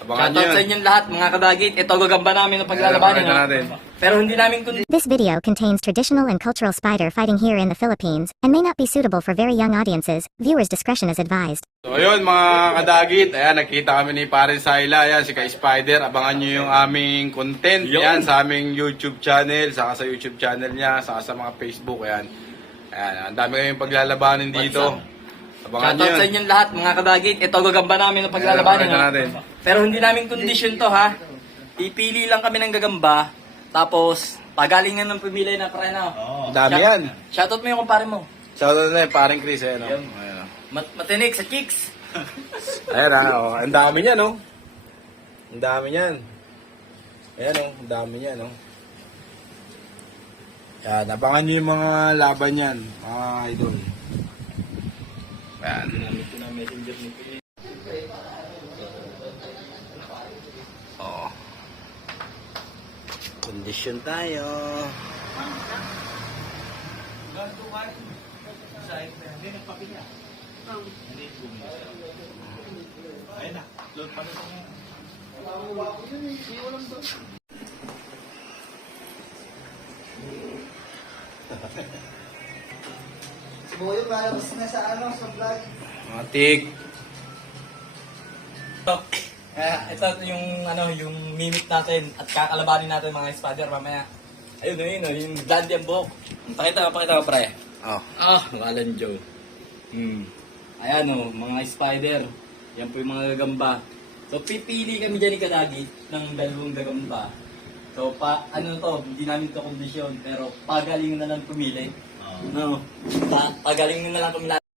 Abangan Shoutout sa inyong lahat, mga kadagit. Ito gagamba namin ng paglalabanin. Ayan, natin. Pero hindi namin kundi. This video contains traditional and cultural spider fighting here in the Philippines and may not be suitable for very young audiences. Viewers' discretion is advised. So ayun mga kadagit, ayan nakita kami ni Pare Saila, ayan si Kai Spider, abangan nyo yung aming content, ayan sa aming YouTube channel, saka sa YouTube channel niya, saka sa mga Facebook, ayan. Ayan, ang dami kayong paglalabanin dito. Abangan nyo Shoutout sa yun. inyong lahat, mga kadagit. Ito gagamba namin ng paglalabanin. Ayan, natin. Pero hindi namin kondisyon to, ha. Pipili lang kami ng gagamba. Tapos, pagalingan ng pumili na pre na. Ang dami yan. Shoutout mo yung kumpare mo. Shoutout na yun, Paring Chris, ayan. Oh. Ayan, Matinig sa chicks. ayan oh. Ang dami niyan, oh. Ang dami niyan. Ayan, oh. Ang dami niyan, oh. Ayan, abangan nyo yung mga laban yan, mga idol. Ayan. Oo. Kondisyon tayo. Sibuyo para mas na sa ano, sa vlog. Mga tik. Ito yung yung mimic natin at kakalabanin natin mga spider mamaya. Ayun, yung blondie ang buhok. Pakita ko pre. Oh. Alan Joe. Ayan mga spider. Yan po yung mga gagamba. So pipili kami dyan ni Kadagi ng dalawang gagamba. So hindi namin to kondisyon pero pagaling na lang pumili. No. Pagaling na lang kami